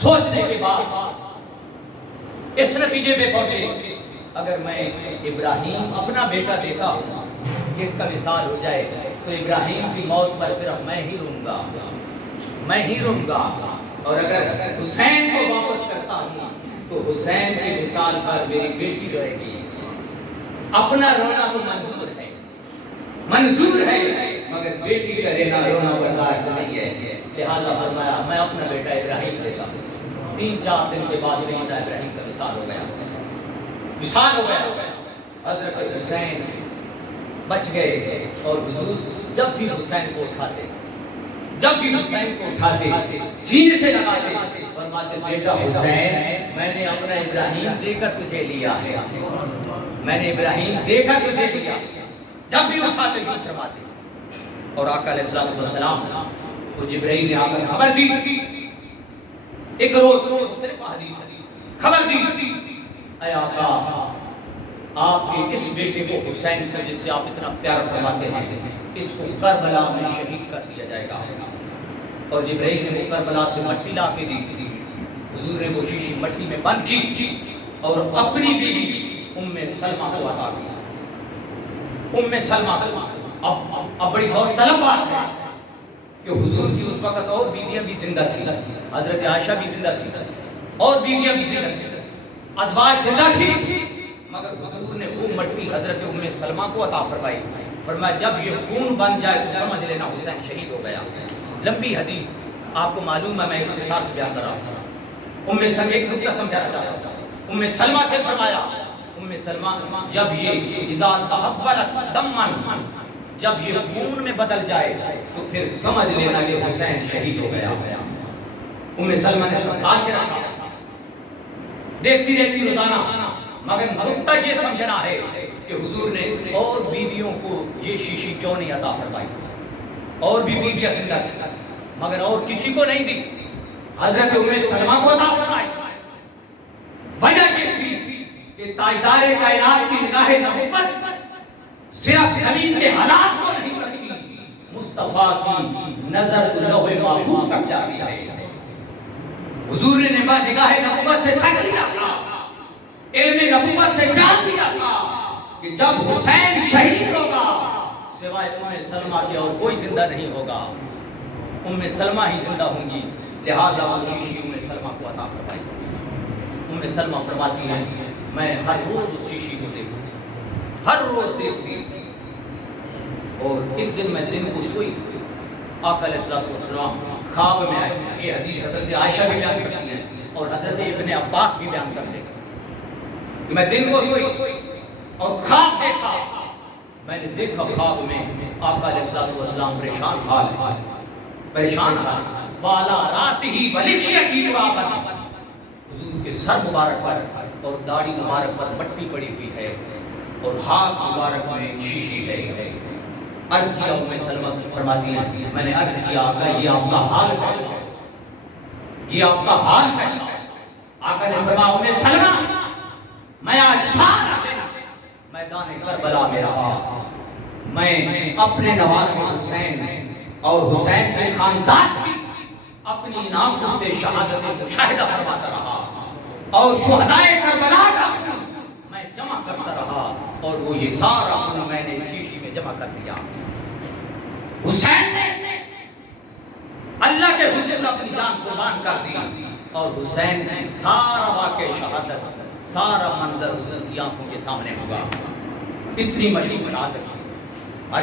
سوچنے کے بعد اس نتیجے میں پہنچے اگر میں ابراہیم اپنا بیٹا دیتا ہوں کہ اس کا وصال ہو جائے تو ابراہیم کی موت پر صرف میں ہی روں گا، اور اگر حسین کو واپس کرتا ہوں تو حسین کے وصال پر میری بیٹی رہے گی۔ اپنا رونا تو منظور ہے مگر بیٹی کا رونا برداشت نہیں ہے، لہذا فرمایا میں اپنا بیٹا ابراہیم دیتا ہوں۔ 3-4 دن کے بعد سیدنا ابراہیم کا وصال ہو گیا۔ حضرت حسین بچ گئے، اور حضور جب بھی حسین کو اٹھاتے سینے سے لگاتے فرماتے بیٹا حسین میں نے اپنا ابراہیم دے کر تجھے لیا ہے، جب بھی اٹھاتے ہی فرماتے۔ اور آقا علیہ السلام کو جبرائیل نے آ کر خبر دی، ایک روز خبر دی، اے آقا آپ کے اس بیٹے کو حسین کو جس سے آپ اتنا پیار فرماتے ہیں اس کو کربلا میں شہید کر دیا جائے گا۔ اور جبرائیل نے وہ کربلا سے مٹی لا کے دی، حضور نے وہ شیشی مٹی میں بند کی اور اپنی بیوی ام سلمہ کو عطا کی۔ ام سلمہ اب بڑی غور طلب بات ہے کہ حضور کی اس وقت اور بیویاں بھی زندہ تھی، حضرت عائشہ بھی زندہ تھی اور بیویاں بھی زندہ تھی، ازواج زندہ تھی، مگر حضور نے وہ مٹی حضرت ام سلمہ کو عطا فرمائی۔ فرمایا جب یہ خون بن جائے تو سمجھ لینا حسین شہید ہو گیا۔ لمبی حدیث آپ کو معلوم ہے، میں اختصار سے بیان کر رہا ہوں۔ ام سلمہ ایک نکتہ سمجھانا چاہتا ہوں۔ ام سلمہ سے فرمایا، ام سلمہ جب یہ اذا تحولت دما، جب یہ خون میں بدل جائے تو پھر سمجھ لینا کہ حسین شہید ہو گیا۔ ام سلمہ نے سنبھال کے رکھا، دیکھتی رہتی روزانہ، مگر نکتہ یہ سمجھنا ہے کہ حضور نے اور بیویوں کو یہ شیشی کیوں نہیں عطا فرمائی، اور بھی بیویاں زندہ تھیں مگر اور کسی کو نہیں دی، حضرت ام سلمہ کو عطا فرمائی۔ وجہ یہ تھی کہ تاجدار کائنات کی نگاہ نبوت صرف زمین کے حالات کو نہیں کرتی، مصطفیٰ کی نظر لوح محفوظ تک جاتی ہے۔ حضور نے نگاہ نبوت سے تک لیا تھا، علم نبوت سے جان لیا تھا کہ جب حسین شہید ہوگا سوائے ام سلمہ کے اور کوئی زندہ نہیں ہوگا، ام سلمہ ہی زندہ ہوں گی، لہذا وہ شیشی ام سلمہ کو عطا فرمائی۔ ام سلمہ فرماتی ہیں میں ہر روز اس شیشی کو دیکھتی، اور ایک دن میں دن کو سوئی، آقا علیہ السلام خواب میں آئے۔ یہ حدیث حضرت عائشہ بھی بیان کرتی ہیں اور حضرت ابن عباس بھی بیان کرتے ہیں کہ میں دن کو سوئی اور خواب دیکھا، میں نے دیکھا خواب میں آقا علیہ السلام پریشان حال، بالا راسہ ولحیتہ ترابا، حضور کے سر مبارک پر اور داڑھی مبارک پر مٹی پڑی ہوئی ہے اور ہاتھ مبارک میں ایک شیشی ہے۔ عرض کیا ام سلمہ فرماتی ہیں میں نے عرض کیا آقا یہ آپ کا حال کیسا ہے، یہ آپ کا حال کیسا ہے؟ آقا نے فرمایا ام سلمہ میں آج سارا دن میدان کربلا میں رہا، میں اپنے نواز حسین اور حسین کے خاندان کی اپنی آنکھوں سے شہادت مشاہدہ فرماتا رہا، اور شہدائے کربلا کا میں جمع کرتا رہا، اور وہ یہ سارا خون میں نے شیشی میں جمع کر دیا۔ حسین نے اللہ کے حضور اپنی جان قربان کر دی، اور حسین نے سارا واقع شہادت، سارا منظر حضور کی آنکھوں کے سامنے ہوگا۔ اتنی مشہور شہادت تھی، ہر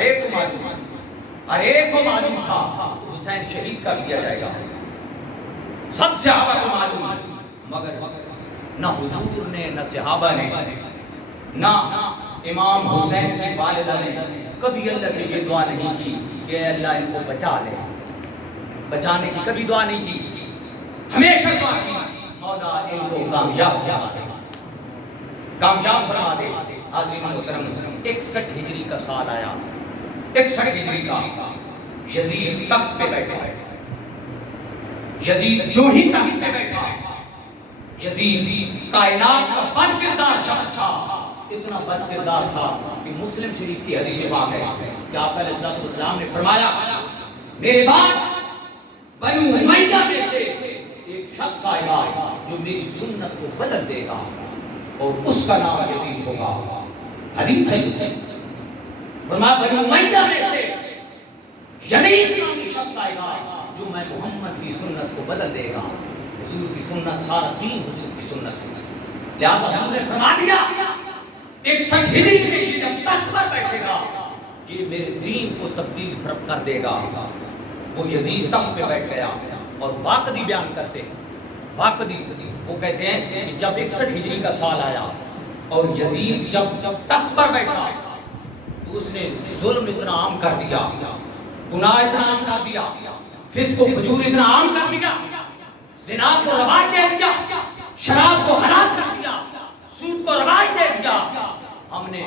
ایک کو معلوم تھا حسین شہید کر دیا جائے گا، سب صحابہ کو معلوم، مگر نہ حضور نے، نہ صحابہ نے، نہ امام حسین کی والدہ نے کبھی اللہ سے یہ دعا نہیں کی کہ اے اللہ ان کو بچا لے، بچانے کی کبھی دعا نہیں کی، ہمیشہ دعا کی مولا ان کو کامیاب فرما دے۔ حاضرین محترم 61 ہجری کا سال آیا، 61 ہجری کا، یزید تخت پہ بیٹھا، یزید جو ہی تخت پہ بیٹھا، یزید کائنات کا بد کردار شخص تھا، اتنا بد کردار تھا کہ مسلم شریف کی حدیث پاک ہے کہ آقا علیہ الصلوۃ والسلام نے فرمایا میرے بعد بنو امیہ میں سے ایک شخص آئے گا جو میری سنت کو بدل دے گا اور اس کا نام یزید ہوگا. حدیث ہے. فرمایا بنو امیہ میں سے یزید نامی شخص آئے گا جو میں محمد کی سنت کو بدل دے گا. حضور کی سنت سارا دین حضور کی سنت. لہذا حضور نے فرما دیا ایک شخص ہجری جب تخت پر بیٹھے گا یہ میرے دین کو تبدیل فرق کر دے گا. وہ یزید تخت پہ بیٹھ گیا اور واقعی بیان کرتے ہیں. واقعی وہ کہتے ہیں کہ جب 61 ہجری کا سال آیا اور یزید جب تخت پر بیٹھا تو اس نے ظلم اتنا عام کر دیا، گناہ اتنا عام کر دیا، فسق و فجور اتنا عام کر دیا، زنا کو رواج دے دیا، شراب کو حلال کر دیا، سود کو رواج دے دیا. ہم نے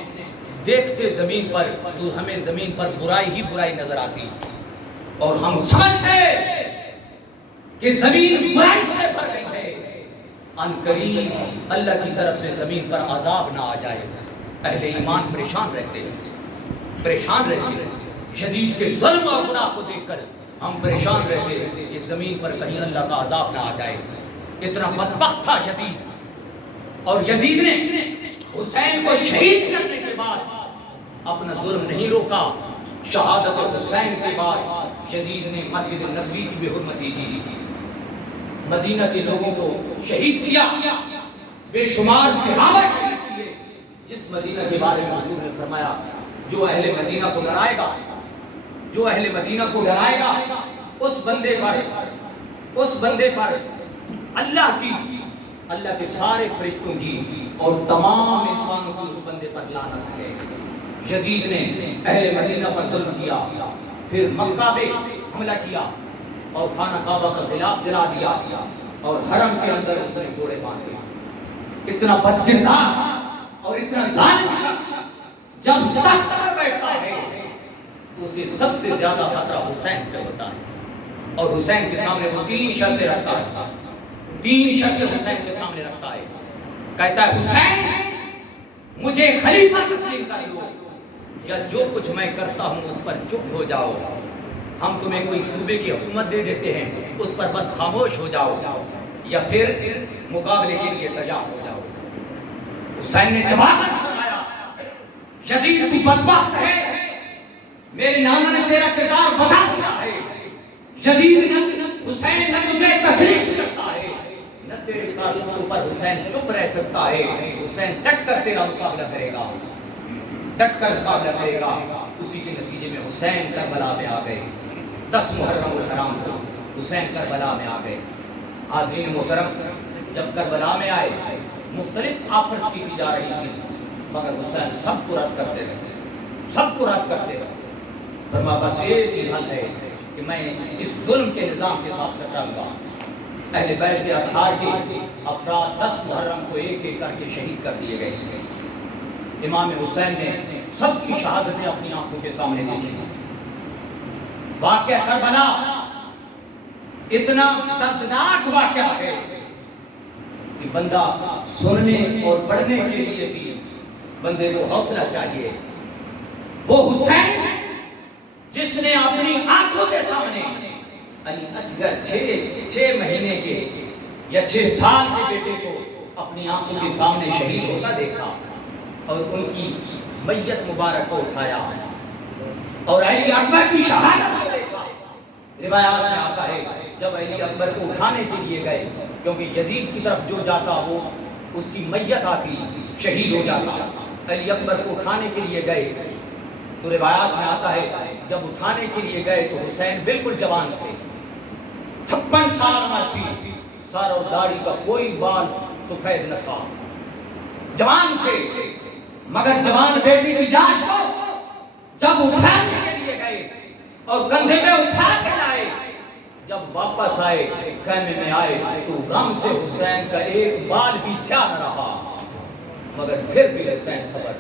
دیکھتے زمین پر تو ہمیں زمین پر برائی ہی برائی نظر آتی اور ہم سمجھتے کہ زمین برائی سے بھر گئی ہے. ان قریب اللہ کی طرف سے زمین پر عذاب نہ آ جائے. اہل ایمان پریشان رہتے ہیں، پریشان رہتے ہیں. یزید کے ظلم اور گناہ کو دیکھ کر ہم پریشان رہتے ہیں کہ زمین پر کہیں اللہ کا عذاب نہ آ جائے. اتنا بدبخت تھا یزید. اور یزید نے حسین کو شہید کرنے کے بعد اپنا ظلم نہیں روکا. شہادت حسین کے بعد یزید نے مسجد نبوی کی بے حرمتی کی، مدینہ کے لوگوں کو شہید کیا، بے شمار صحابہ شہید کیے. جس مدینہ کے بارے میں حضور نے فرمایا جو اہل مدینہ کو ڈرائے گا، جو اہل مدینہ کو ڈرائے گا اس بندے پر اللہ کے سارے فرشتوں کی اور تمام انسانوں کی اس بندے پر لعنت ہے. یزید نے اہل مدینہ پر ظلم کیا، پھر مکہ پہ حملہ کیا اور خانہ کعبہ کا غلاف جلا دیا اور حرم کے اندر اس نے گھوڑے باندھے. اتنا بدکردار اور اتنا ظالم شخص جب تخت پر بیٹھتا ہے تو اسے سب سے زیادہ خطرہ حسین سے ہوتا ہے. اور حسین کے سامنے وہ 3 شرطیں رکھتا ہے. 3 شرطیں حسین کے سامنے رکھتا ہے. کہتا ہے حسین مجھے خلیفہ تسلیم کر دو یا جو کچھ میں کرتا ہوں اس پر چپ ہو جاؤ. ہم تمہیں کوئی صوبے کی حکومت دے دیتے ہیں اس پر بس خاموش ہو جاؤ یا پھر مقابلے کے لیے تیار ہو جاؤ. حسین نے جواب فرمایا یزید تو بدبخت ہے، میرے نانا نے تیرا کردار بتا دیا ہے. یزید حسین نہ تجھے تسلیم کرتا ہے نہ تیرے کارناموں پر حسین چپ رہ سکتا ہے. حسین ڈٹ کر تیرا مقابلہ کرے گا، ڈٹ کر مقابلہ کرے گا. اسی کے نتیجے میں حسین کربلا میں آ گئے. 10 محرم الحرام کو حسین کربلا میں آ گئے. حاضرین محترم جب کربلا میں آئے مختلف آفرز کی جا رہی تھی مگر حسین سب کو رد کرتے رہے، سب کو رد کرتے رہے. فرمایا بس ایک ہی حل ہے کہ میں اس ظلم کے نظام کے ساتھ ٹکراؤں گا. اہل بیت کے اطہار کے افراد 10 محرم کو ایک ایک کر کے شہید کر دیے گئے. امام حسین نے سب کی شہادتیں اپنی آنکھوں کے سامنے دیکھی. واقعہ کربلا اتنا دردناک واقعہ ہے کہ بندہ سننے اور پڑھنے کے لیے بھی بندے کو حوصلہ چاہیے. وہ حسین جس نے اپنی آنکھوں کے سامنے علی اصغر 6 مہینے کے یا 6 سال کے بیٹے کو اپنی آنکھوں کے سامنے شہید ہوتا دیکھا اور ان کی میت مبارک کو اٹھایا اور علی اکبر کی شہادت کو دیکھا. روایات میں آتا ہے جب علی اکبر کو اٹھانے کے لیے گئے کیونکہ یزید کی طرف جو جاتا وہ اس کی میت آتی شہید ہو جاتا. علی اکبر کو اٹھانے کے لیے گئے تو روایات میں آتا ہے جب اٹھانے کے لیے گئے تو حسین بالکل جوان تھے، 56 سال عمر تھی، سر اور داڑھی کا کوئی بال سفید نہ تھا، جوان تھے. مگر جوان بیٹی کی لاش کو جب اٹھانے کے لیے گئے اور کندھے پہ اٹھا کے لائے، جب واپس آئے خیمے میں آئے تو غم سے حسین کا ایک بال بھی سیاہ نہ رہا. مگر پھر بھی حسین صبر،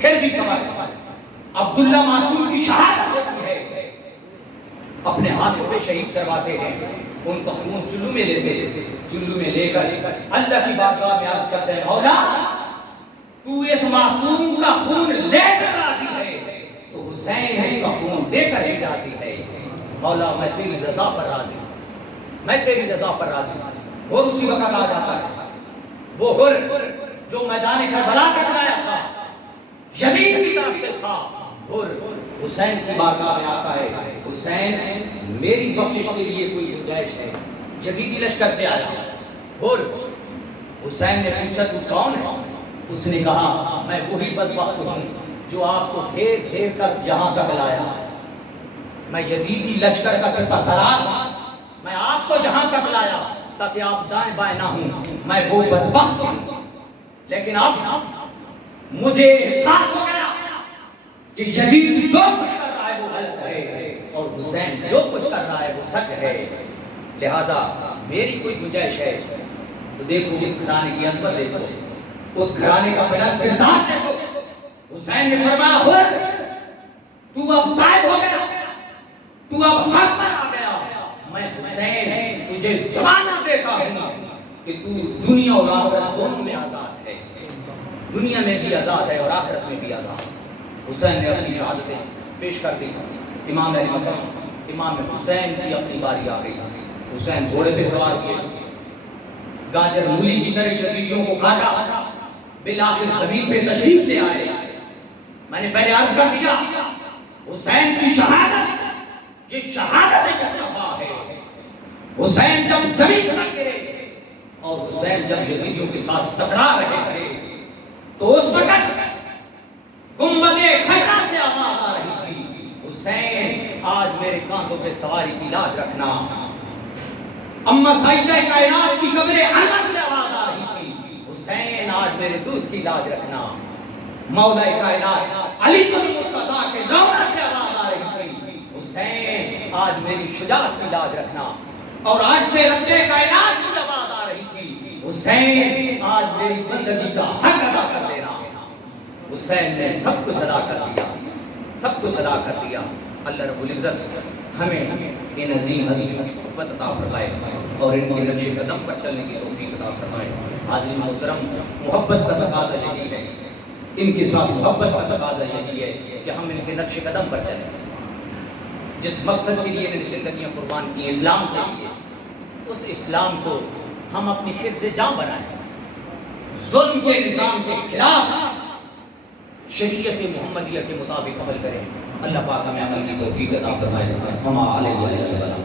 پھر بھی صبر. عبداللہ معصوم کی شہادت ہوتی ہے، اپنے ہاتھوں پہ شہید کرواتے ہیں. ان کا خون چلو میں لیتے، چلو میں لے کر اللہ کی بارگاہ میں عرض کرتے ہیں مولا تو اس معصوم کا خون لے کر راضی ہے تو حسین اس کا خون دے کر ہی راضی ہے۔ مولا میں تیری رضا پر راضی ہوں، میں تیری رضا پر راضی ہوں۔ اور اسی وقت آ جاتا ہے وہ حر جو میدان کربلا تک لایا تھا، یزید کی طرف سے تھا، حر حسین کی بارگاہ میں آتا ہے، حسین میری بخشش کے لیے کوئی گنجائش ہے؟ یزیدی لشکر سے آیا حر، حسین نے پوچھا تو کون ہے؟ اس نے کہا میں وہی بدبخت ہوں جو آپ کو گھیر گھیر کر یہاں تک لایا، میں یزیدی لشکر کا سپہ سالار ہوں، میں آپ کو یہاں تک لایا تاکہ آپ دائیں بائیں نہ ہوں، میں وہ بدبخت ہوں۔ لیکن اب مجھے احساس ہو گیا کہ یزید جو کچھ کر رہا ہے وہ غلط ہے اور حسین جو کچھ کر رہا ہے وہ سچ ہے، لہذا میری کوئی گنجائش ہے تو دیکھو اس گھرانے کی عظمت دیکھو، اس گھرانے کا بلند کردار دیکھو۔ حسین نے فرمایا حر تو اب غائب ہو گیا، تو اب حق پر آ گیا، میں حسین تجھے ضمانت دیتا ہوں کہ تو دنیا اور آخرت دونوں میں آزاد ہے، دنیا میں بھی آزاد ہے اور آخرت میں بھی آزاد ہے۔ حسین نے اپنی شہادتیں پیش کر دی، امام علی مقام امام حسین کی اپنی باری آ گئی، حسین گھوڑے پہ سوار کیے، گاجر مولی کی طرح یزیدیوں کو کاٹا، بالآخر زمین پہ تشریف لے آئے۔ میں نے پہلے عرض کر دیا حسین کی شہادت یہ شہادت مصطفیٰ ہے۔ حسین جب زمین پر گرے اور حسین جب یزیدیوں کے ساتھ ٹکرا رہے تھے تو اس وقت گنبد خضرا سے آواز آ رہی تھی حسین آج میرے کاندھوں پہ سواری کی لاج رکھنا۔ اما سیدہ کائنات کی قبر انور سے آواز آ رہی تھی حسین آج میرے دودھ کی لاج رکھنا۔ مولا کائنات علی بن مرتضیٰ کے روضہ سے آواز آ رہی تھی حسین آج میری شجاعت کی لاج رکھنا۔ اور آج سے رب کائنات کی آواز آ رہی تھی حسین آج میری بندگی کا حق ادا کر دینا۔ حسین نے سب کچھ ادا کر دیا، سب کچھ ادا کر دیا۔ اللہ رب العزت ہمیں ان عظیم محبت عطا فرمائے اور ان کے نقش قدم پر چلنے کی توفیق عطا فرمائے۔ حاضرین محترم، محبت کا تقاضا یہی ہے، ان کے ساتھ محبت کا تقاضا یہی ہے کہ ہم ان کے نقش قدم پر چلیں۔ جس مقصد کے لیے انہوں نے زندگیاں قربان کی اسلام کے لیے، اس اسلام کو ہم اپنی حفظ جاں بنائیں، ظلم کے نظام کے خلاف شریعت محمدیہ کے مطابق عمل کریں۔ اللہ پاک ہمیں عمل کی توفیق عطا فرمائے۔ ہم علیہ وسلم